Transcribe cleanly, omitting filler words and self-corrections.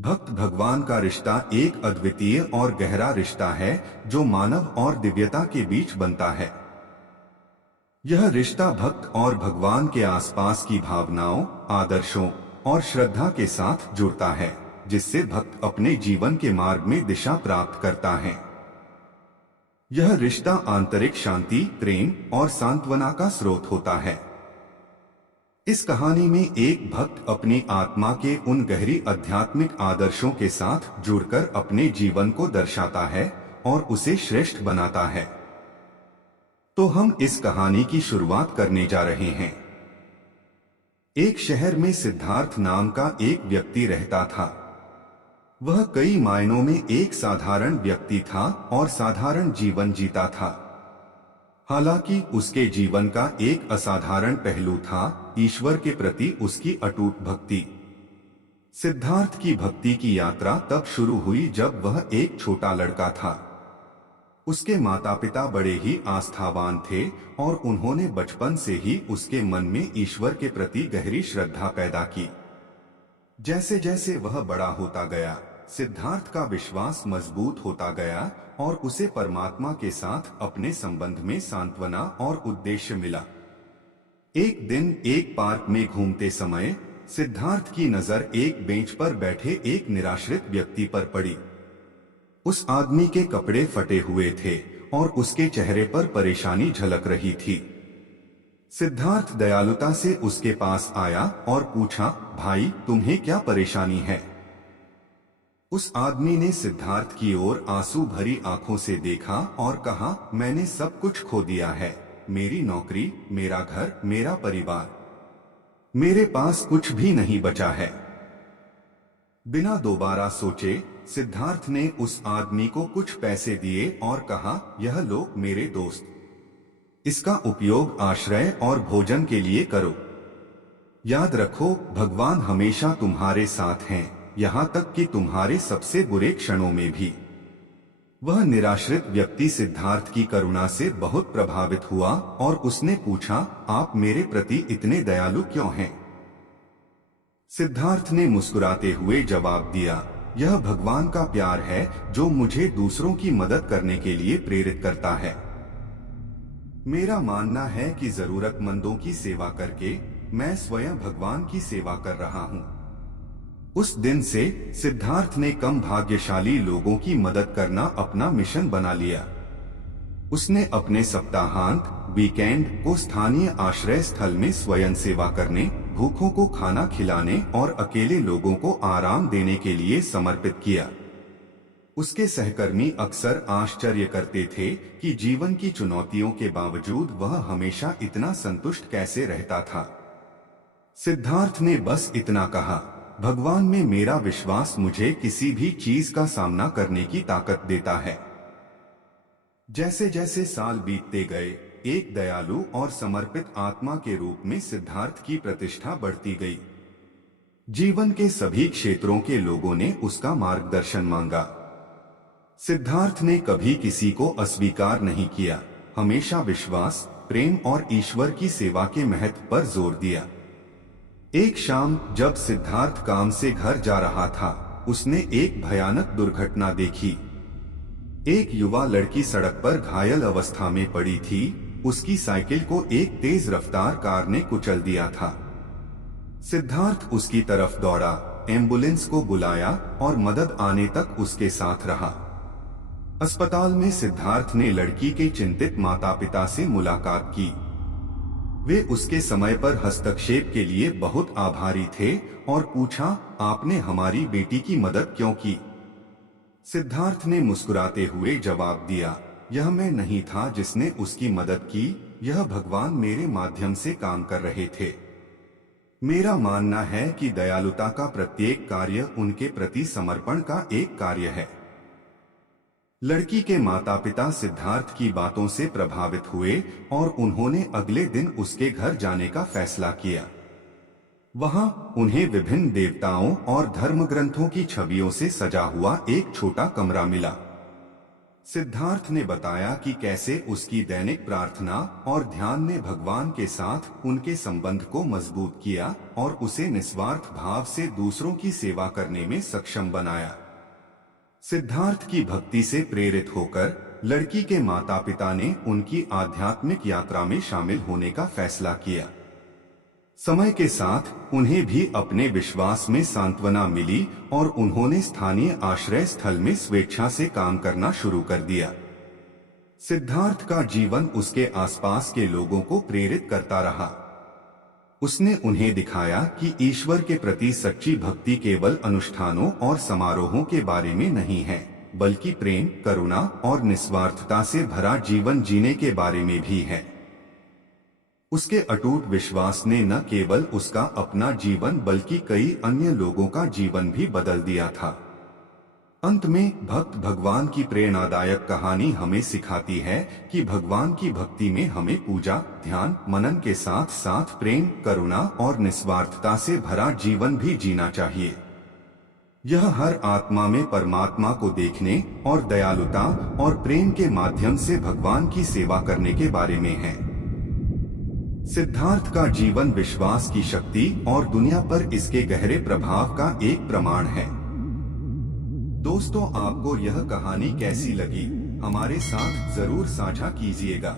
भक्त भगवान का रिश्ता एक अद्वितीय और गहरा रिश्ता है जो मानव और दिव्यता के बीच बनता है। यह रिश्ता भक्त और भगवान के आसपास की भावनाओं, आदर्शों और श्रद्धा के साथ जुड़ता है, जिससे भक्त अपने जीवन के मार्ग में दिशा प्राप्त करता है। यह रिश्ता आंतरिक शांति, प्रेम और सांत्वना का स्रोत होता है। इस कहानी में एक भक्त अपनी आत्मा के उन गहरी आध्यात्मिक आदर्शों के साथ जुड़कर अपने जीवन को दर्शाता है और उसे श्रेष्ठ बनाता है। तो हम इस कहानी की शुरुआत करने जा रहे हैं। एक शहर में सिद्धार्थ नाम का एक व्यक्ति रहता था। वह कई मायनों में एक साधारण व्यक्ति था और साधारण जीवन जीता था। हालांकि उसके जीवन का एक असाधारण पहलू था, ईश्वर के प्रति उसकी अटूट भक्ति। सिद्धार्थ की भक्ति की यात्रा तब शुरू हुई जब वह एक छोटा लड़का था। उसके माता पिता बड़े ही आस्थावान थे और उन्होंने बचपन से ही उसके मन में ईश्वर के प्रति गहरी श्रद्धा पैदा की। जैसे जैसे वह बड़ा होता गया, सिद्धार्थ का विश्वास मजबूत होता गया और उसे परमात्मा के साथ अपने संबंध में सांत्वना और उद्देश्य मिला। एक दिन एक पार्क में घूमते समय सिद्धार्थ की नजर एक बेंच पर बैठे एक निराश्रित व्यक्ति पर पड़ी। उस आदमी के कपड़े फटे हुए थे और उसके चेहरे पर परेशानी झलक रही थी। सिद्धार्थ दयालुता से उसके पास आया और पूछा, भाई, तुम्हें क्या परेशानी है? उस आदमी ने सिद्धार्थ की ओर आंसू भरी आंखों से देखा और कहा, मैंने सब कुछ खो दिया है। मेरी नौकरी, मेरा घर, मेरा परिवार, मेरे पास कुछ भी नहीं बचा है। बिना दोबारा सोचे सिद्धार्थ ने उस आदमी को कुछ पैसे दिए और कहा, यह लो मेरे दोस्त, इसका उपयोग आश्रय और भोजन के लिए करो। याद रखो, भगवान हमेशा तुम्हारे साथ हैं, यहाँ तक कि तुम्हारे सबसे बुरे क्षणों में भी। वह निराश्रित व्यक्ति सिद्धार्थ की करुणा से बहुत प्रभावित हुआ और उसने पूछा, आप मेरे प्रति इतने दयालु क्यों हैं? सिद्धार्थ ने मुस्कुराते हुए जवाब दिया, यह भगवान का प्यार है जो मुझे दूसरों की मदद करने के लिए प्रेरित करता है। मेरा मानना है कि जरूरतमंदों की सेवा करके मैं स्वयं भगवान की सेवा कर रहा हूँ। उस दिन से सिद्धार्थ ने कम भाग्यशाली लोगों की मदद करना अपना मिशन बना लिया। उसने अपने सप्ताहांत, वीकेंड को स्थानीय आश्रय स्थल में स्वयं सेवा करने, भूखों को खाना खिलाने और अकेले लोगों को आराम देने के लिए समर्पित किया। उसके सहकर्मी अक्सर आश्चर्य करते थे कि जीवन की चुनौतियों के बावजूद वह हमेशा इतना संतुष्ट कैसे रहता था। सिद्धार्थ ने बस इतना कहा, भगवान में मेरा विश्वास मुझे किसी भी चीज का सामना करने की ताकत देता है। जैसे जैसे साल बीतते गए, एक दयालु और समर्पित आत्मा के रूप में सिद्धार्थ की प्रतिष्ठा बढ़ती गई। जीवन के सभी क्षेत्रों के लोगों ने उसका मार्गदर्शन मांगा। सिद्धार्थ ने कभी किसी को अस्वीकार नहीं किया, हमेशा विश्वास, प्रेम और ईश्वर की सेवा के महत्व पर जोर दिया। एक शाम जब सिद्धार्थ काम से घर जा रहा था, उसने एक भयानक दुर्घटना देखी। एक युवा लड़की सड़क पर घायल अवस्था में पड़ी थी। उसकी साइकिल को एक तेज रफ्तार कार ने कुचल दिया था। सिद्धार्थ उसकी तरफ दौड़ा, एम्बुलेंस को बुलाया और मदद आने तक उसके साथ रहा। अस्पताल में सिद्धार्थ ने लड़की के चिंतित माता पिता से मुलाकात की। वे उसके समय पर हस्तक्षेप के लिए बहुत आभारी थे और पूछा, आपने हमारी बेटी की मदद क्यों की? सिद्धार्थ ने मुस्कुराते हुए जवाब दिया, यह मैं नहीं था जिसने उसकी मदद की, यह भगवान मेरे माध्यम से काम कर रहे थे। मेरा मानना है कि दयालुता का प्रत्येक कार्य उनके प्रति समर्पण का एक कार्य है। लड़की के माता पिता सिद्धार्थ की बातों से प्रभावित हुए और उन्होंने अगले दिन उसके घर जाने का फैसला किया। वहां उन्हें विभिन्न देवताओं और धर्म ग्रंथों की छवियों से सजा हुआ एक छोटा कमरा मिला। सिद्धार्थ ने बताया कि कैसे उसकी दैनिक प्रार्थना और ध्यान ने भगवान के साथ उनके संबंध को मजबूत किया और उसे निस्वार्थ भाव से दूसरों की सेवा करने में सक्षम बनाया। सिद्धार्थ की भक्ति से प्रेरित होकर लड़की के माता पिता ने उनकी आध्यात्मिक यात्रा में शामिल होने का फैसला किया। समय के साथ उन्हें भी अपने विश्वास में सांत्वना मिली और उन्होंने स्थानीय आश्रय स्थल में स्वेच्छा से काम करना शुरू कर दिया। सिद्धार्थ का जीवन उसके आसपास के लोगों को प्रेरित करता रहा। उसने उन्हें दिखाया कि ईश्वर के प्रति सच्ची भक्ति केवल अनुष्ठानों और समारोहों के बारे में नहीं है, बल्कि प्रेम, करुणा और निस्वार्थता से भरा जीवन जीने के बारे में भी है। उसके अटूट विश्वास ने न केवल उसका अपना जीवन बल्कि कई अन्य लोगों का जीवन भी बदल दिया था। अंत में भक्त भगवान की प्रेरणादायक कहानी हमें सिखाती है कि भगवान की भक्ति में हमें पूजा, ध्यान, मनन के साथ साथ प्रेम, करुणा और निस्वार्थता से भरा जीवन भी जीना चाहिए। यह हर आत्मा में परमात्मा को देखने और दयालुता और प्रेम के माध्यम से भगवान की सेवा करने के बारे में है। सिद्धार्थ का जीवन विश्वास की शक्ति और दुनिया पर इसके गहरे प्रभाव का एक प्रमाण है। दोस्तों, आपको यह कहानी कैसी लगी, हमारे साथ जरूर साझा कीजिएगा।